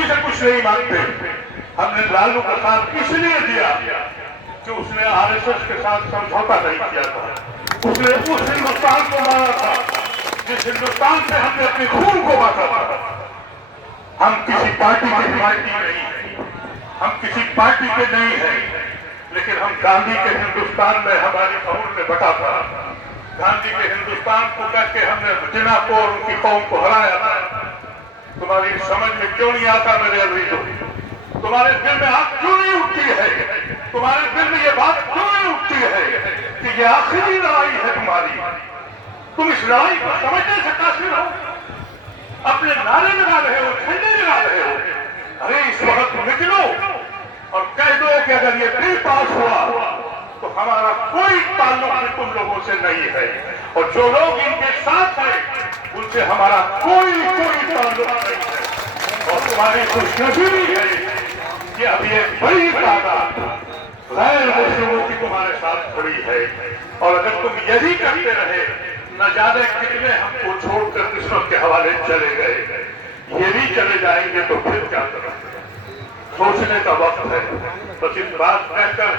किसी से कुछ नहीं मांगते। हमने लालू का साथ इसलिए दिया कि उसने आरएसएस के साथ समझौता नहीं किया था। उसने उस हिंदुस्तान को मारा था जिस हिंदुस्तान से हमने अपने खून को बांटा था। हम किसी पार्टी के हिमायती नहीं है, हम किसी पार्टी के नहीं है, लेकिन हम गांधी के हिंदुस्तान में हमारी खून में बटा था। गांधी के हिंदुस्तान को करके हमने जिना को और उनकी कौम को हराया था। तुम्हारी समझ में क्यों नहीं आता मेरे अजीजों? तुम्हारे दिल में आग क्यों नहीं उठती है? तुम्हारे दिल में ये बात क्यों नहीं उठती है कि ये आखिरी लड़ाई है तुम्हारी? तुम इस लड़ाई को समझने से कासिर हो, अपने नारे लगा रहे हो, झंडे लगा रहे हो। अरे इस वक्त निकलो और कह दो कि अगर ये बिल पास हुआ तो हमारा कोई ताल्लुक भी तुम लोगों से नहीं है, और जो लोग इनके साथ हैं उनसे हमारा कोई ताल्लुक नहीं है। और तुम्हारी खुशनसीबी है कि अब ये बड़ी तादाद गैर मुस्लिमों की तुम्हारे साथ खड़ी है, और अगर तुम यही करते रहे न जाने कितने हमको छोड़कर किस्मत के हवाले चले गए, ये भी चले जाएंगे तो फिर क्या करेंगे? सोचने का वक्त है। बस इस बात कहकर